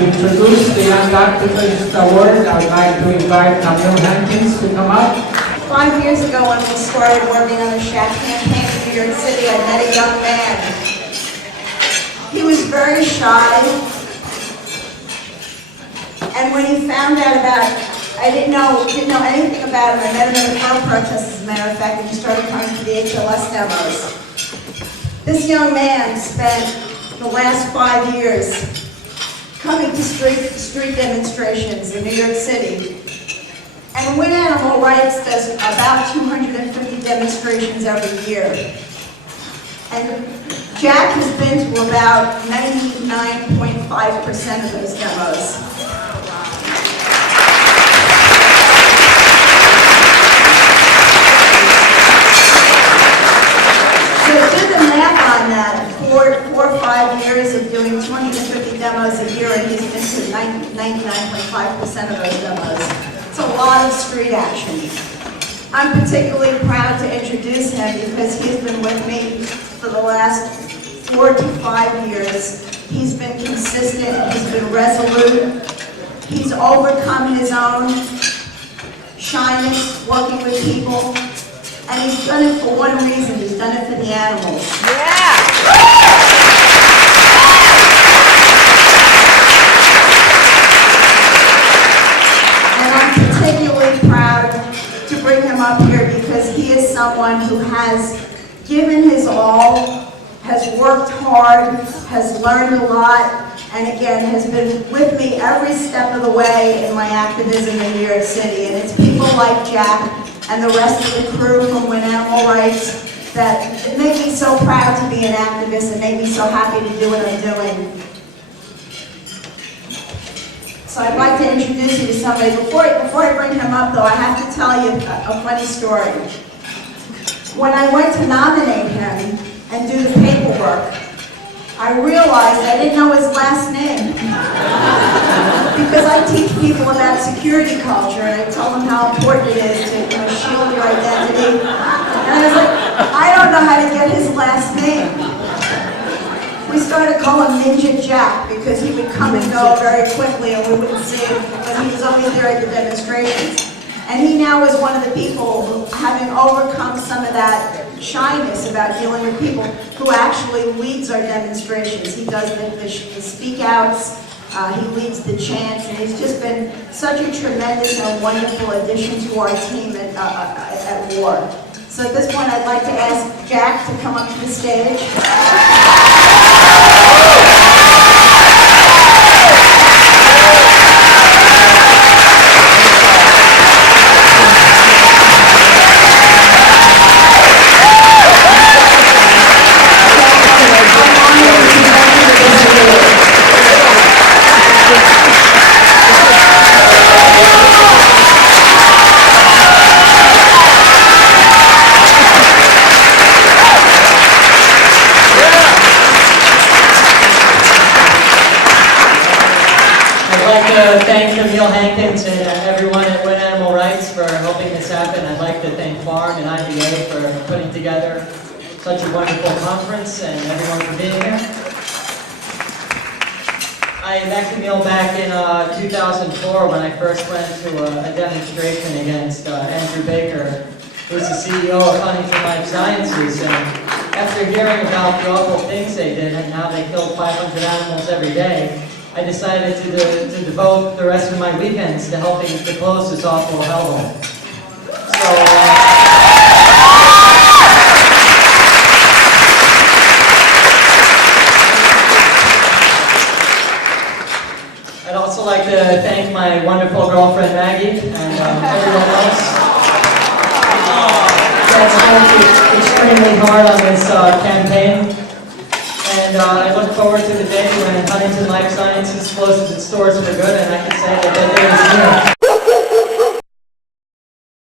introduce the Young Activist Award. I would like to invite Camille Hankins to come up. 5 years ago when we started working on the Shack campaign in New York City, I met a young man. He was very shy. And when he found out about it, I didn't know anything about him. I met him at a car protest, as a matter of fact, and he started coming to the HLS demos. This young man spent the last 5 years coming to street demonstrations in New York City. And Win Animal Rights does about 250 demonstrations every year. And Jack has been to about 99.5% of those demos. So do the math on that. 4 or 5 years of doing 250 demos a year, and he's been to 99.5% of those demos. It's a lot of street action. I'm particularly proud to introduce him because he's been with me for the last 4 to 5 years. He's been consistent, he's been resolute, he's overcome his own shyness working with people, and he's done it for one reason, he's done it for the animals. Up here because he is someone who has given his all, has worked hard, has learned a lot, and again has been with me every step of the way in my activism in New York City. And it's people like Jack and the rest of the crew from Win Animal Rights that make me so proud to be an activist and make me so happy to do what I'm doing. So I'd like to introduce you to somebody. Before I bring him up, though, I have to tell you a funny story. When I went to nominate him and do the paperwork, I realized I didn't know his last name. Because I teach people about security culture, and I tell them how important it is to shield your identity. And I was like, I don't know how to get his last name. We started calling him Ninja Jack because he would come and go very quickly and we wouldn't see him because he was always there at the demonstrations. And he now is one of the people who, having overcome some of that shyness about dealing with people, who actually leads our demonstrations. He does the speak outs, he leads the chants, and he's just been such a tremendous and wonderful addition to our team at WAR. So at this point I'd like to ask Jack to come up to the stage. Thank Camille Hankins and everyone at Win Animal Rights for helping this happen. I'd like to thank Farm and IBA for putting together such a wonderful conference and everyone for being here. I met Camille back in 2004 when I first went to a demonstration against Andrew Baker, who's the CEO of Huntington Life Sciences. And after hearing about the awful things they did and how they killed 500 animals every day, I decided to devote the rest of my weekends to helping to close this awful hellhole. So, I'd also like to thank my wonderful girlfriend Maggie and everyone else. That's worked extremely hard on this campaign. And I look forward to the day when Huntington Life Sciences closes its doors for good, and I can say that it is here.